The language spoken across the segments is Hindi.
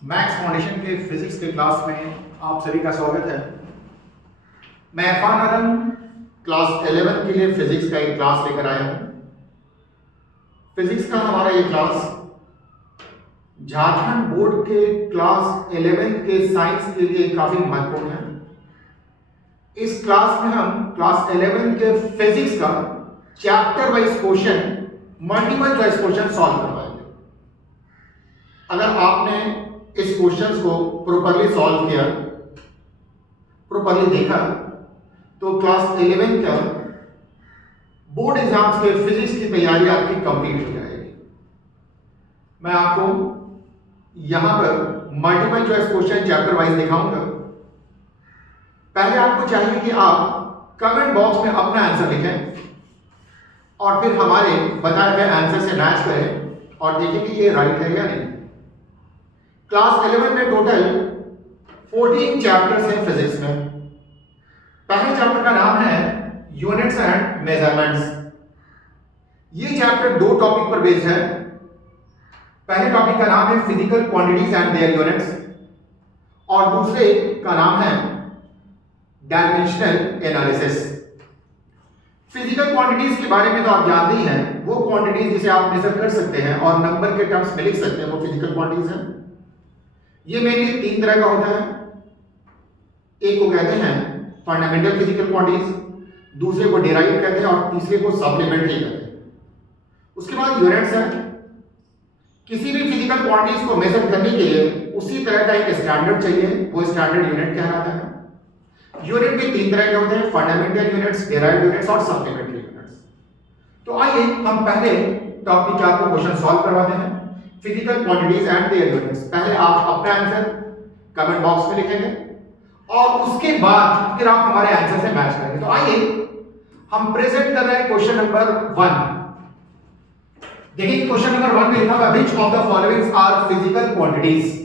मैथ्स फाउंडेशन के फिजिक्स के क्लास में आप सभी का स्वागत है। मैं इरफान आलम क्लास 11 के लिए फिजिक्स का एक क्लास लेकर आया हूँ। फिजिक्स का हमारा ये क्लास झारखंड बोर्ड के क्लास 11 के साइंस के लिए काफी महत्वपूर्ण है। इस क्लास में हम क्लास 11 के फिजिक्स का chapter wise question, multiple choice question solve करवाएंगे। अगर आपने इस क्वेश्चंस को प्रॉपर्ली सॉल्व किया, प्रॉपर्ली देखा, तो क्लास 11 का बोर्ड एग्जाम्स के फिजिक्स की तैयारी आपकी कंप्लीट हो जाएगी। मैं आपको यहां पर multiple choice question chapter wise दिखाऊंगा। पहले आपको चाहिए कि आप कमेंट बॉक्स में अपना आंसर लिखें और फिर हमारे बताए गए आंसर से मैच करें और देखें कि ये राइट है या नहीं। क्लास 11 में टोटल 14 चैप्टर्स हैं फिजिक्स में। पहले चैप्टर का नाम है यूनिट्स एंड मेजरमेंट्स। ये चैप्टर दो टॉपिक पर बेस्ड है। पहले टॉपिक का नाम है physical quantities and their units और दूसरे का नाम है डायमेंशनल एनालिसिस। फिजिकल क्वांटिटीज के बारे में तो आप जानते ही हैं, वो क्वांटिटीज जिसे आप मेजर कर सकते हैं और नंबर के टर्म्स में लिख सकते हैं, वो फिजिकल क्वांटिटीज हैं। ये मेनली तीन तरह का होता है। एक को कहते हैं फंडामेंटल फिजिकल क्वांटिटीज, दूसरे को डेराइव कहते हैं और तीसरे को सप्लीमेंट्री कहते हैं। उसके बाद यूनिट्स है। किसी भी फिजिकल क्वांटिटीज को मेजर करने के लिए उसी तरह का एक स्टैंडर्ड चाहिए, वो स्टैंडर्ड यूनिट कहलाता है। यूनिट भी तीन तरह के होते हैं, फंडामेंटल यूनिट्स, डेराइव्ड यूनिट्स और सप्लीमेंट्री यूनिट्स। तो आइए हम पहले टॉपिक के आपको क्वेश्चन सॉल्व करवाते हैं, physical quantities and their units. पहले आप अपना आंसर कमेंट बॉक्स में लिखेंगे और उसके बाद फिर आप हमारे आंसर से मैच करेंगे। तो आइए हम प्रेजेंट कर रहे हैं क्वेश्चन नंबर 1। देखिए क्वेश्चन नंबर 1 में लिखा हुआ which of the followings are physical quantities.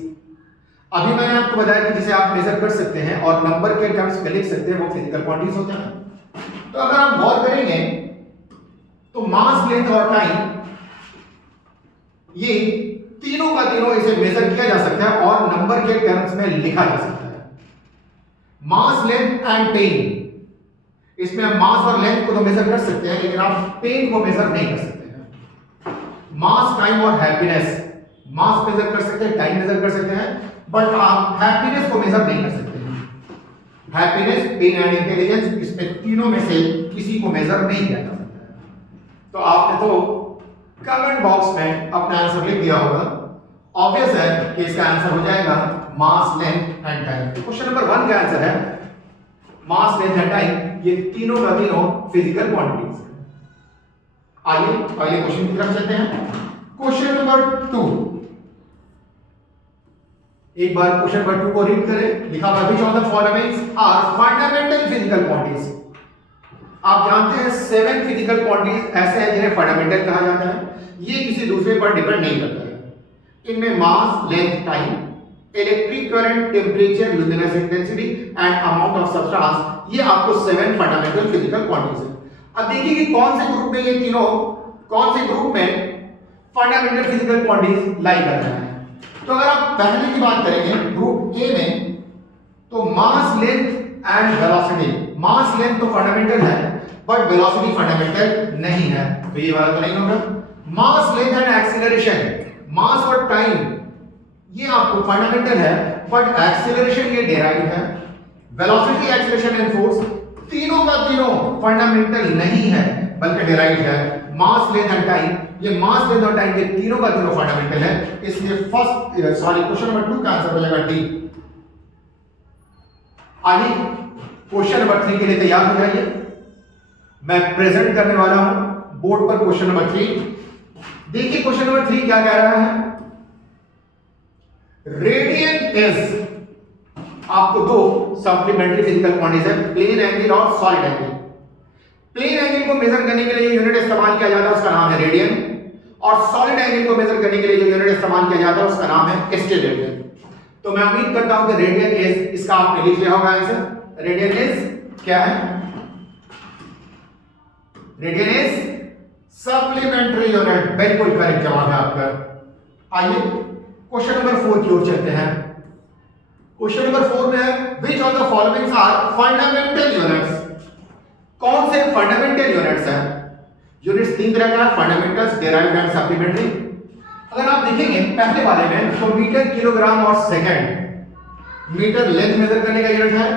अभी मैंने आपको बताया कि जिसे आप मेजर कर सकते हैं और नंबर के टर्म्स में लिख सकते हैं, वो फिजिकल क्वांटिटीज होते हैं। तो अगर आप गौर करेंगे तो मास, लेंथ और टाइम, ये तीनों का तीनों इसे मेजर किया जा सकता है और नंबर के टर्म्स में लिखा जा सकता है। मास, लेंथ एंड पेन। इसमें हम मास और लेंथ को तो मेजर कर सकते हैं, लेकिन आप पेन को मेजर नहीं कर सकते हैं। मास, टाइम और हैप्पीनेस। मास मेजर कर सकते हैं, टाइम मेजर कर सकते हैं, बट आप हैप्पीनेस को मेजर नहीं कर सकते हैं। हैप्पीनेस, पेन एंड इंटेलिजेंस, इसमें तीनों में से किसी को मेजर नहीं किया जा सकता है। तो आपने तो कमेंट बॉक्स में अपना आंसर लिख दिया होगा। ऑब्वियस है कि इसका आंसर हो जाएगा mass, length and time. Question number 1 का आंसर है मास, लेंथ एंड टाइम। ये तीनों का तीनों फिजिकल क्वांटिटीज हैं। आइए अगले क्वेश्चन की तरफ चलते हैं। Question number 2। एक बार क्वेश्चन नंबर 2 को रीड करें। लिखा हुआ which of the followings are fundamental physical quantities. आप जानते हैं 7 फिजिकल क्वांटिटीज ऐसे हैं जिन्हें फंडामेंटल कहा जाता है। ये किसी दूसरे पर डिपेंड नहीं करता है। इनमें mass, length, time, electric current, temperature, luminous intensity and amount of substance, ये आपको 7 फंडामेंटल फिजिकल क्वांटिटीज है। अब देखिए कि कौन से ग्रुप में ये तीनों, कौन से ग्रुप में फंडामेंटल फिजिकल क्वांटिटीज लाई कर रहे हैं। तो अगर आप पहले की बात करेंगे ग्रुप ए में, तो mass, length and velocity. Mass, length तो फंडामेंटल है, बट वेलोसिटी फंडामेंटल नहीं है, तो ये वाला तो नहीं होगा। Mass, length and acceleration. Mass और टाइम ये आपको फंडामेंटल है, बट एक्सीलरेशन ये डेराइव्ड है। वेलोसिटी, एक्सीलरेशन एंड फोर्स तीनों का तीनों फंडामेंटल नहीं है, बल्कि डेराइव्ड है। मास, लेंथ एंड टाइम, ये मास, लेंथ और टाइम ये तीनों का तीनों फंडामेंटल है। इसलिए क्वेश्चन नंबर 2 का आंसर हो जाएगा डी। आइए क्वेश्चन नंबर 3 के लिए तैयार हो जाइए। मैं प्रेजेंट करने वाला हूं बोर्ड पर क्वेश्चन नंबर 3। देखिए क्वेश्चन नंबर 3 क्या कह रहा है। रेडियन इज, आपको दो सप्लीमेंट्री फिजिकल क्वांटिटीज है, प्लेन एंगल और सॉलिड एंगल। प्लेन एंगल को मेजर करने के लिए यूनिट इस्तेमाल किया जाता है, उसका नाम है रेडियन, और सॉलिड एंगल को मेजर करने के लिए जो यूनिट इस्तेमाल किया जाता है उसका नाम है स्टेरेडियन। तो मैं उम्मीद करता हूं कि रेडियन इज, इसका आपने लिख लिया होगा आंसर। रेडियन इज क्या है? Radian is supplementary unit. बिल्कुल करेक्ट जवाब है आपका। आइए क्वेश्चन नंबर 4 की ओर चलते हैं। क्वेश्चन नंबर 4 में है which of the following are fundamental units. कौन से फंडामेंटल यूनिट्स हैं? यूनिट्स तीन तरह का है, फंडामेंटल्स, डेराइव्ड एंड सप्लीमेंट्री। अगर आप देखेंगे पहले वाले में तो मीटर, किलोग्राम और सेकंड। मीटर लेंथ मेजर करने का यूनिट है,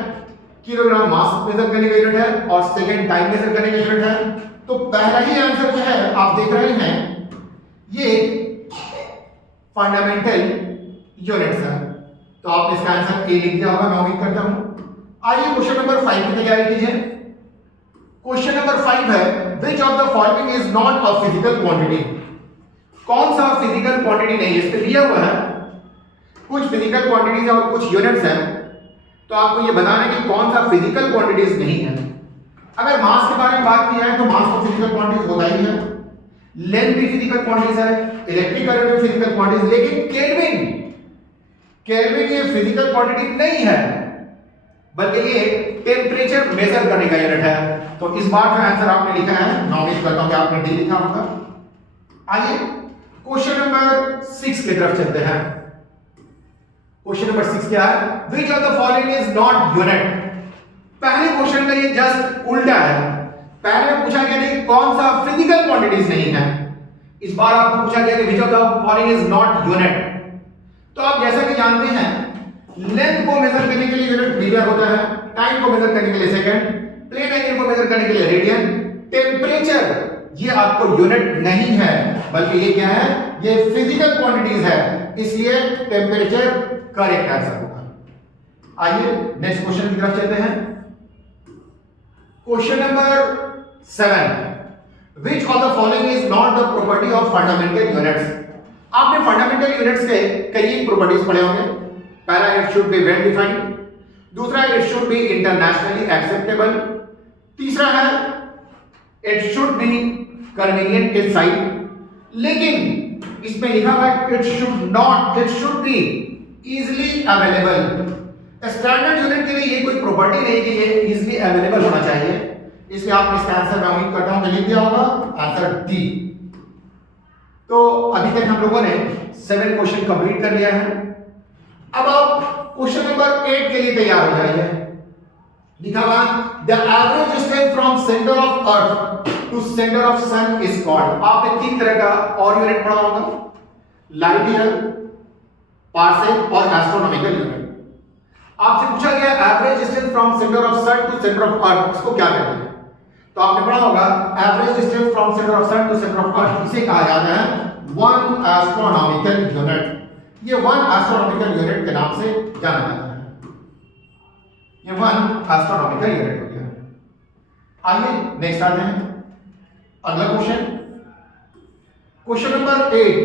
किलोग्राम मास मेजर करने का यूनिट है और सेकंड टाइम मेजर करने का यूनिट है। तो पहला ही आंसर जो है आप देख रहे हैं ये फंडामेंटल यूनिट्स है। तो आपने इसका आंसर ए लिख दिया होगा, मैं उम्मीद करता हूं। आइए क्वेश्चन नंबर 5 की तैयारी कीजिए। क्वेश्चन नंबर 5 है which of the following is not a physical quantity. कौन सा फिजिकल क्वांटिटी नहीं है? इस पे दिया हुआ है कुछ फिजिकल क्वांटिटीज और कुछ यूनिट्स हैं, तो आपको ये बताना है कि कौन सा फिजिकल क्वांटिटीज नहीं है। अगर मास के बारे में बात की जाए तो मास तो फिजिकल क्वांटिटीज होता ही है, लेंथ भी फिजिकल क्वांटिटीज है, इलेक्ट्रिक करंट भी फिजिकल क्वांटिटीज, लेकिन केल्विन ये फिजिकल क्वांटिटी नहीं है, बल्कि ये टेम्परेचर मेजर करने का यूनिट है। तो इस बार जो आंसर आपने लिखा है, मैं उम्मीद करता हूं कि आपने डी लिखा होगा। आइए क्वेश्चन नंबर 6 की तरफ चलते हैं। क्वेश्चन नंबर 6 क्या है? Which of the following is not unit. पहले क्वेश्चन का ये जस्ट उल्टा है। पहले पूछा गया कि कौन सा फिजिकल क्वांटिटीज नहीं है, इस बार आपको पूछा गया कि which of the following is not unit. तो आप जैसा कि जानते हैं लेंथ को मेजर करने के लिए यूनिट मीटर होता है, टाइम को मेजर करने के लिए सेकंड, प्लेन एंगल को मेजर करने के लिए रेडियन, टेम्परेचर ये आपको यूनिट नहीं है, बल्कि ये क्या है? ये फिजिकल क्वांटिटीज है, इसलिए टेम्परेचर करेक्ट आंसर होगा। आइए नेक्स्ट क्वेश्चन की तरफ चलते हैं। Question number 7 which of the following is not the property of fundamental units. आपने फंडामेंटल यूनिट्स के कई प्रॉपर्टीज पढ़े होंगे। पहला it should be well defined, दूसरा it should be internationally acceptable, तीसरा है it should be convenient in size, लेकिन इसमें लिखा हुआ है it should be easily available. Standard unit के लिए ये कोई प्रॉपर्टी नहीं कि ये इजीली अवेलेबल होना चाहिए, इसलिए आपने इसका आंसर मैं उम्मीद करता हूं कि लिख दिया होगा, आंसर डी। तो अभी तक हम लोगों ने 7 क्वेश्चन कंप्लीट कर लिया है। अब आप क्वेश्चन नंबर 8 के लिए तैयार हो जाइए। लिखा हुआ the average distance from centre of earth to centre of sun is called. आपने 3 तरह का और यूनिट पढ़ा होगा, लाइट ईयर, पार्सेक और एस्ट्रोनॉमिकल यूनिट। आपसे पूछा गया average distance from centre of sun to centre of earth, इसको क्या कहते हैं? तो आपने पढ़ा होगा average distance from centre of sun to centre of earth, इसे कहा जाता है 1 एस्ट्रोनॉमिकल यूनिट। ये 1 एस्ट्रोनॉमिकल यूनिट के नाम से जाना जाता है। ये 1 एस्ट्रोनॉमिकल यूनिट हो गया। आइए नेक्स्ट आते हैं अगला question. Question number 8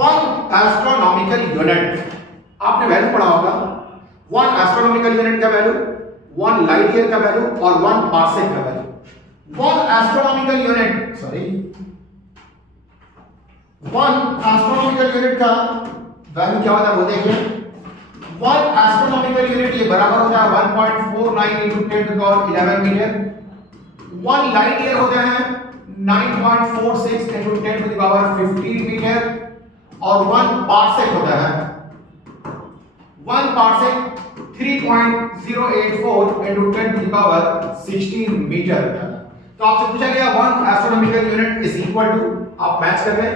1 astronomical unit. आपने वैल्यू पढ़ा होगा 1 एस्ट्रोनॉमिकल यूनिट का वैल्यू, 1 लाइट ईयर का वैल्यू और 1 पार्सेक का वैल्यू। 1 एस्ट्रोनॉमिकल यूनिट का वैल्यू क्या होता है वो देखिए। 1 एस्ट्रोनॉमिकल यूनिट ये बराबर होता है 1.49 into 10 to the power 11 metre. 1 light year होता है 9.46 into 10 to the power 15 metre और 1 पार्सेक होता है 1 parsec 3.084 into 10 to the power 16 metre. तो आपसे पूछा गया 1 astronomical unit is equal to, आप मैच कर लें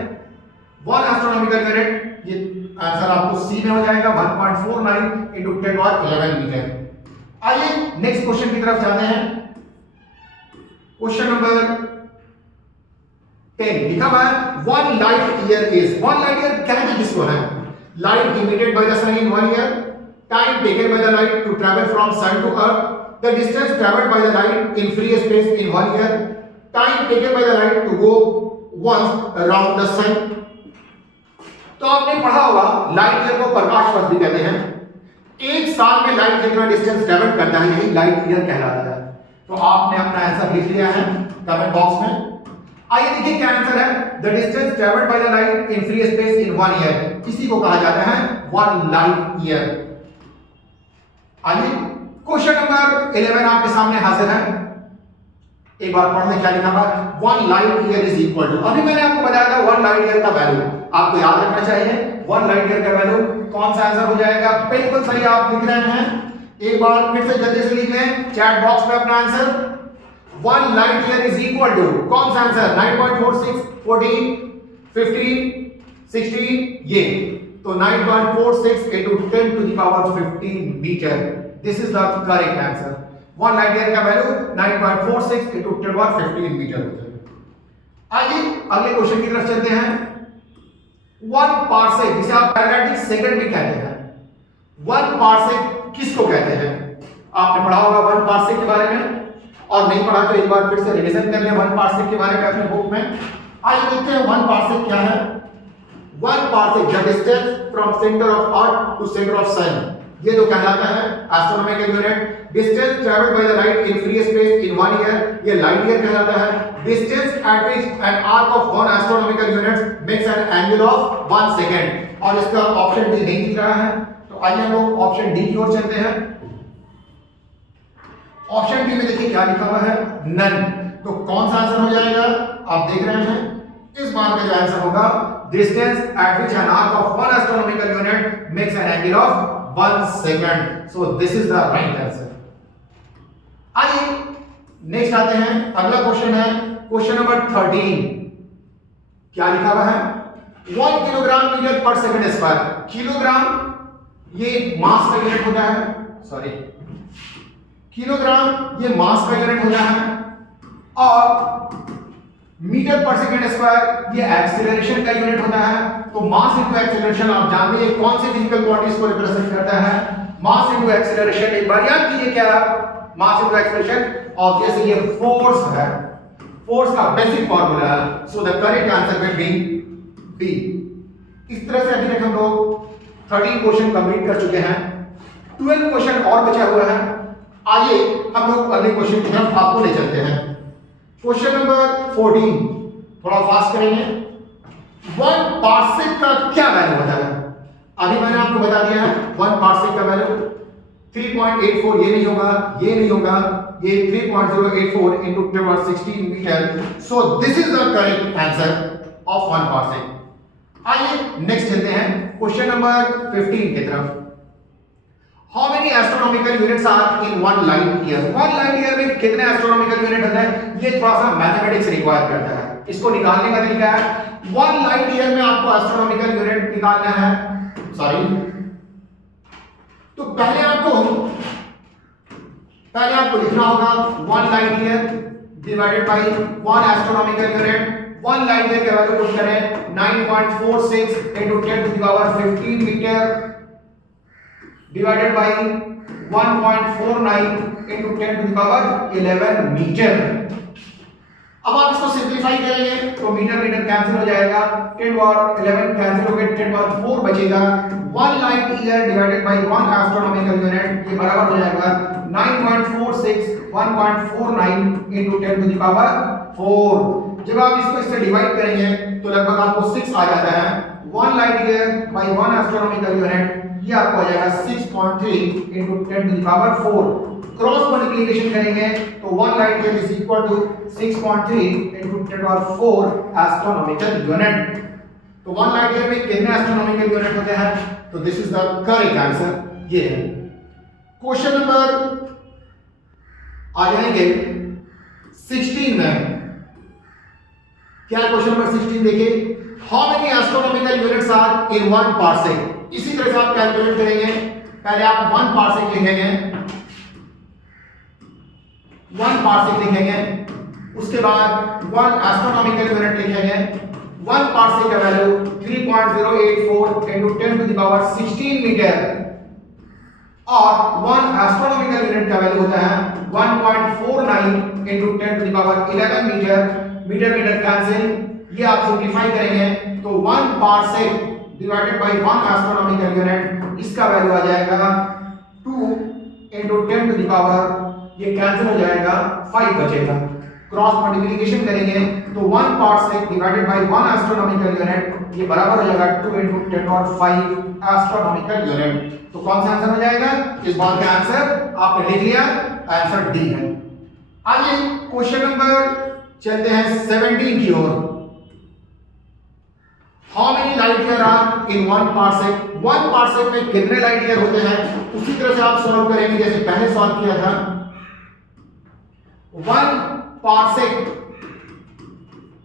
1 एस्ट्रोनॉमिकल यूनिट, ये आंसर आपको सी में हो जाएगा 1.49 into 10 to the power 11 metre. आइए नेक्स्ट क्वेश्चन की तरफ जाते हैं। क्वेश्चन नंबर 10 लिखा हुआ है 1 light year is. 1 light year कहते किसको है? Light emitted by the sun in 1 year, time taken by the light to travel from sun to Earth, the distance travelled by the light in free space in 1 year, time taken by the light to go once around the sun. तो आपने पढ़ा होगा लाइट ईयर को प्रकाश वर्ष भी कहते हैं। एक साल में लाइट जितना डिस्टेंस ट्रैवल करता है यही लाइट ईयर कहलाता है। तो आपने अपना आंसर लिख लिया है कमेंट बॉक्स में। आइए देखिए क्या आंसर है। The distance travelled by the light in free space in 1 year, इसी को कहा जाता है 1 लाइट ईयर। आइए क्वेश्चन नंबर 11 आपके सामने हाजिर है। एक बार पढ़ लें क्या लिखा हुआ, 1 light year is equal to, अभी मैंने आपको बताया था 1 लाइट ईयर का वैल्यू आपको याद रखना चाहिए। 1 लाइट ईयर का वैल्यू कौन सा आंसर हो जाएगा, बिल्कुल सही आप लिख रहे हैं। एक बार फिर से जल्दी से लिख लें चैट बॉक्स में अपना answer. 1 light year is equal to कौन सा आंसर, 9.46, 14, 15, 16, ये तो 9.46 into 10 to the power 15 metre, this is the correct answer. 1 light year का value 9.46 into 10 to the power 15 metre होता है। आइए अगले क्वेश्चन की तरफ चलते हैं। 1 पार्सेक जिसे आप पैराडिक सेकंड भी कहते हैं, 1 पार्सेक किसको कहते हैं, आपने पढ़ा होगा 1 पार्सेक के बारे में, और नहीं पढ़ा तो एक बार फिर से रिवीजन कर लें 1 पार्सेक के बारे में अपने बुक में। आइए देखते हैं 1 पार्सेक क्या है। 1 parsec the distance from centre of earth to centre of sun, ये जो कहलाता है astronomical unit. Distance travelled by the light in free space in 1 year, ये लाइट ईयर कहलाता है। Distance at which an arc of 1 astronomical unit makes an angle of 1 second, और इसका ऑप्शन डी नहीं दिख रहा है, तो आइए हम लोग ऑप्शन डी की ओर चलते हैं। ऑप्शन डी में देखिए क्या लिखा हुआ है, नन, तो कौन सा आंसर हो जाएगा, आप देख रहे हैं इस बार का जो आंसर होगा distance at which an arc of 1 astronomical unit makes an angle of 1 second, so this is the right answer. आइए नेक्स्ट आते हैं, अगला क्वेश्चन है क्वेश्चन नंबर 13। क्या लिखा हुआ है, 1 किलोग्राम मीटर पर सेकंड स्क्वायर, किलोग्राम ये मास का यूनिट होता है, सॉरी किलोग्राम ये मास का यूनिट होता है, और मीटर पर सेकंड स्क्वायर ये एक्सीलरेशन का यूनिट होता है। तो मास इनटू एक्सीलरेशन आप जानते हैं कौन सी फिजिकल क्वांटिटीज को रिप्रेजेंट करता है, मास इनटू एक्सीलरेशन। एक बार याद कीजिए क्या मास इनटू एक्सीलरेशन, ऑब्वियसली ये फोर्स है, फोर्स का बेसिक फार्मूला है, so the correct answer will be D. इस तरह से अभी तक हम लोग 13 क्वेश्चन कंप्लीट कर चुके हैं, 12 क्वेश्चन और बचा हुआ है। आइए हम लोग अगले क्वेश्चन की तरफ आपको ले चलते हैं। क्वेश्चन नंबर 14, थोड़ा फास्ट करेंगे। 1 पार्सेक का क्या वैल्यू होता है, अभी मैंने आपको बता दिया है 1 पार्सेक का वैल्यू 3.84, ये नहीं होगा, ये नहीं होगा, ये 3.084 into 10 to the power 16 metre, so this is the correct answer of 1 parsec. आइए नेक्स्ट चलते हैं क्वेश्चन नंबर 15 की तरफ। How many astronomical units are in 1 light year, 1 light year में कितने एस्ट्रोनॉमिकल यूनिट होते हैं, ये थोड़ा सा मैथमेटिक्स रिक्वायर करता है, इसको निकालने का तरीका है 1 लाइट ईयर में आपको एस्ट्रोनॉमिकल यूनिट निकालना है, सॉरी तो पहले आपको लिखना होगा 1 light year divided by 1 astronomical unit. 1 light year का वैल्यू पुट करें 9.46 into 10 to the power 15 metre divided by 1.49 into 10 to the power 11 metre. अब आप इसको सिंपलीफाई करेंगे तो मीटर मीटर कैंसिल हो जाएगा, 10 और 11 कैंसिल हो गए, 10 और 4 बचेगा। 1 light year divided by 1 astronomical unit, ये बराबर हो जाएगा 9.46 1.49 into 10 to the power 4। जब आप इसको इससे डिवाइड करेंगे तो लगभग आपको 6 आ जाता है। 1 light year by 1 astronomical unit, ये आपको आ जाएगा 6.3 into 10 to the power 4। Cross multiplication करेंगे तो 1 light year is equal to 6.3 into 10 to the power 4 astronomical unit. तो 1 लाइट ईयर में कितने एस्ट्रोनॉमिकल यूनिट होते हैं, तो this is the correct answer, ये है। क्वेश्चन नंबर आ जाएंगे 16 में। क्या क्वेश्चन नंबर 16 देखिए, how many astronomical units are in 1 parsec. इसी तरह से आप कैलकुलेट करेंगे, पहले आप 1 पार्सेक लिखेंगे, 1 पार्सेक लिखेंगे, उसके बाद 1 एस्ट्रोनॉमिकल यूनिट लिखेंगे। 1 पार्सेक का value 3.084 into 10 to the power 16 metre, और 1 एस्ट्रोनॉमिकल यूनिट का वैल्यू होता है 1.49 into 10 to the power 11 metre. Metre metre cancel, ये आप सिंपलीफाई करेंगे तो 1 parsec divided by 1 astronomical unit, इसका वैल्यू आ जाएगा 2 into 10 to the power, ये कैंसिल हो जाएगा, 5 बचेगा। क्रॉस मल्टीप्लिकेशन करेंगे तो 1 parsec divided by 1 astronomical unit, ये बराबर हो जाएगा 2 into 10 to the power 5 astronomical unit. तो कौन सा आंसर हो जाएगा, इस बात का आंसर आपने लिख लिया, आंसर डी है। आइए क्वेश्चन नंबर चलते हैं 17 की ओर। How many light year are in 1 parsec? 1 parsec में कितने लाइट ईयर होते हैं? उसी तरह से आप सॉल्व करेंगे जैसे पहले सॉल्व किया था। 1 parsec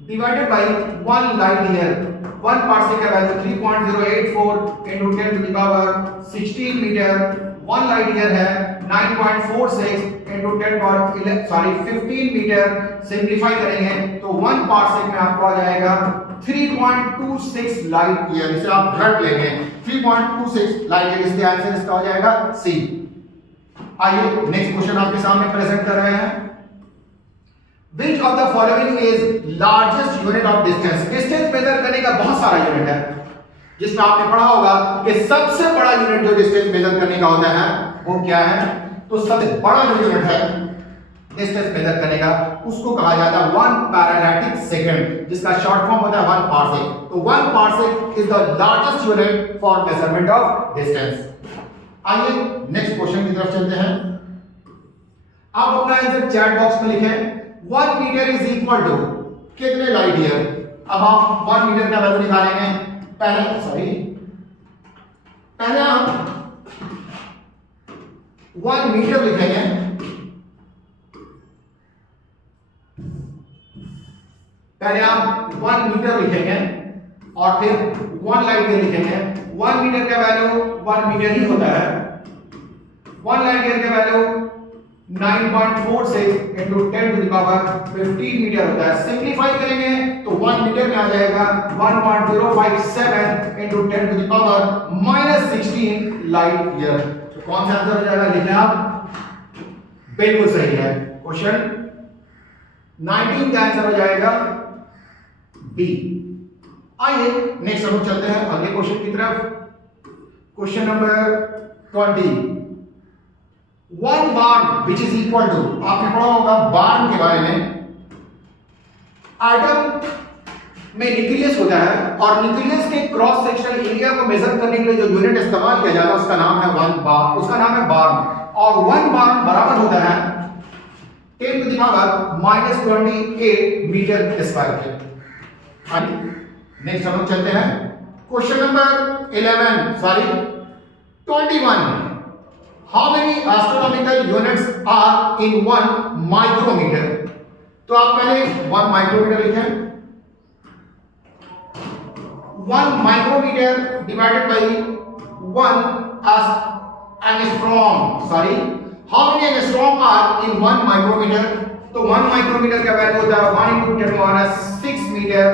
divided by 1 light year. 1 parsec का value 3.084 into 10 to the power 16 metre. 1 light year है 9.46 into 10 power 15 मीटर। सिंपलीफाई करेंगे तो 1 पार्सेक में आपको आ जाएगा 3.26 लाइट ईयर। इसे आप घट लेंगे 3.26 लाइट ईयर। इसका आंसर इसका हो जाएगा सी। आइए नेक्स्ट क्वेश्चन आपके सामने प्रेजेंट कर रहे हैं। Which of the following is largest unit of distance? Distance measure करने का बहुत सारा यूनिट है, जिसमें आपने पढ़ा होगा कि सबसे बड़ा यूनिट जो डिस्टेंस मेजर करने का होता है वो क्या है? तो सबसे बड़ा जो यूनिट है डिस्टेंस मेजर करने का उसको कहा जाता है 1 पैरालैटिक सेकंड, जिसका शॉर्ट फॉर्म होता है 1 पार्सेक। तो 1 parsec is the largest unit for measurement of distance. आइए नेक्स्ट क्वेश्चन की तरफ चलते हैं। आप अपना आंसर चैट बॉक्स में लिखें। 1 मीटर इज इक्वल टू कितने लाइट ईयर? अब आप 1 मीटर का वैल्यू निकालेंगे। पहले हम 1 मीटर लिखेंगे। पहले आप 1 मीटर लिखेंगे और फिर 1 लाइट ईयर लिखेंगे। 1 मीटर का वैल्यू 1 मीटर ही होता है। 1 लाइट ईयर का value 9.46 into 10 to the power 15 metre होता है। सिंपलीफाई करेंगे तो 1 मीटर में आ जाएगा 1.057 into 10 to the power -16 light year. तो कौन सा आंसर हो जाएगा? लिखें आप। बिल्कुल सही है। क्वेश्चन 19 का आंसर हो जाएगा बी। आइए नेक्स्ट हम चलते हैं अगले क्वेश्चन की तरफ। Question number 20। 1 बार्न which is equal to, आपने पढ़ा होगा बार्न के बारे में। एटम में न्यूक्लियस होता है और न्यूक्लियस के क्रॉस सेक्शनल एरिया को मेजर करने के लिए जो यूनिट इस्तेमाल किया जाता है उसका नाम है 1 बार्न। उसका नाम है बार्न। और 1 बार्न बराबर होता है 10 to the power -28 metre square के। नेक्स्ट हम चलते हैं question number 21। How many astronomical units are in 1 micrometer? तो आप पहले 1 माइक्रोमीटर लिखें। 1 micrometre divided by 1 angstrom. How many angstrom are in 1 micrometer? तो 1 माइक्रोमीटर का वैल्यू होता है 1 into 10⁻6 मीटर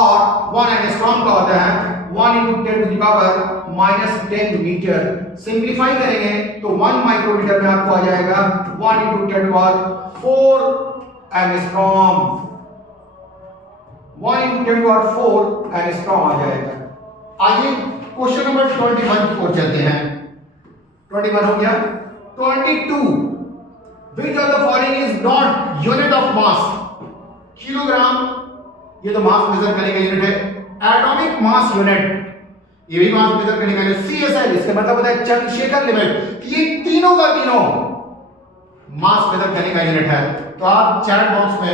और 1 एंगस्ट्रॉम का होता है 1 into 10 to the power -10 metre. Simplify करेंगे तो 1 माइक्रोमीटर में आपको आ जाएगा 1 into 10 to the power 4 angstrom. 1 into 10 to the power 4 angstrom आ जाएगा। आइए क्वेश्चन नंबर 21 की ओर चलते हैं। 21 हो गया। 22। Which of the following is not unit of mass? Kilogram, ये तो मास मेजर करने का यूनिट है। एटॉमिक मास यूनिट, ये भी मास मेजर करने का यूनिट। CSL, इसका मतलब होता है चंद्रशेखर लिमिट। ये तीनों का तीनों मास मेजर करने का यूनिट है। तो आप चैट बॉक्स में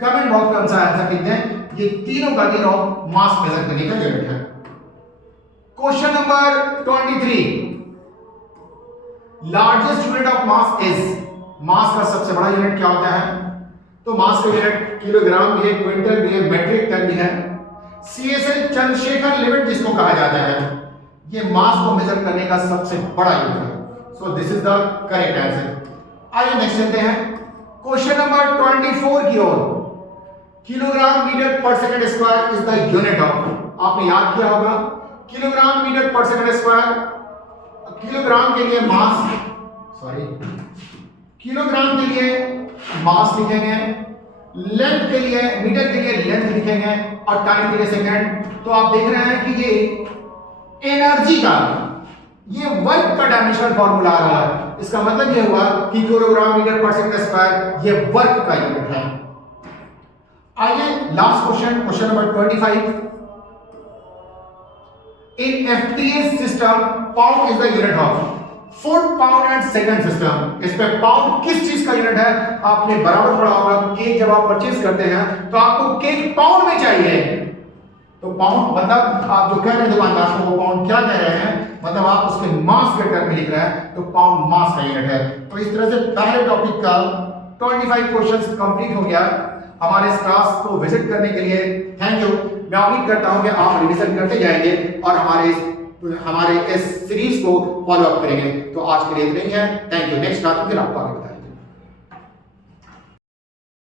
कमेंट बॉक्स में आंसर आंसर लिख दें। ये तीनों का तीनों मास मेजर करने का यूनिट है। Question number 23। Largest unit of mass is, mass का सबसे बड़ा यूनिट क्या होता है? तो मास का यूनिट किलोग्राम भी है, क्विंटल भी है, मेट्रिक टन भी है। CSL चंद्रशेखर लिमिट जिसको कहा जाता है, ये मास को मेजर करने का सबसे बड़ा यूनिट है। सो this is the correct answer. आइए नेक्स्ट चलते हैं क्वेश्चन नंबर 24 की ओर। किलोग्राम मीटर पर second square is the unit of, आपने याद किया होगा किलोग्राम मीटर पर सेकंड स्क्वायर। किलोग्राम के लिए मास, किलोग्राम के लिए मास लिखेंगे, लेंथ के लिए, मीटर के लिए लेंथ लिखेंगे और टाइम के लिए सेकंड। तो आप देख रहे हैं कि ये एनर्जी का, ये वर्क का डायमेंशनल फार्मूला आ रहा है। इसका मतलब ये हुआ कि किलोग्राम मीटर पर सेकंड स्क्वायर ये वर्क का यूनिट है। आइए last question, question number 25। In FTS system, pound is the unit of, foot pound and second system. इस पे पाउंड किस चीज का यूनिट है आपने बराबर पढ़ा होगा। केक जब आप परचेज करते हैं तो आपको केक पाउंड में चाहिए, तो पाउंड मतलब आप जो कह रहे हैं दुकानदार को वो पाउंड क्या कह रहे हैं, मतलब आप उसके मास के टर्म में लिख रहे हैं, तो पाउंड मास का यूनिट है। तो इस तरह से पहले टॉपिक का 25 क्वेश्चंस कंप्लीट हो गया। हमारे इस क्लास को विजिट करने के लिए थैंक यू। मैं उम्मीद करता हूं कि आप रिवीजन करते जाएंगे और हमारे इस सीरीज को फॉलो अप करेंगे। तो आज के लिए इतना ही है। Thank you. नेक्स्ट क्लास में फिर आपको आगे बताएंगे।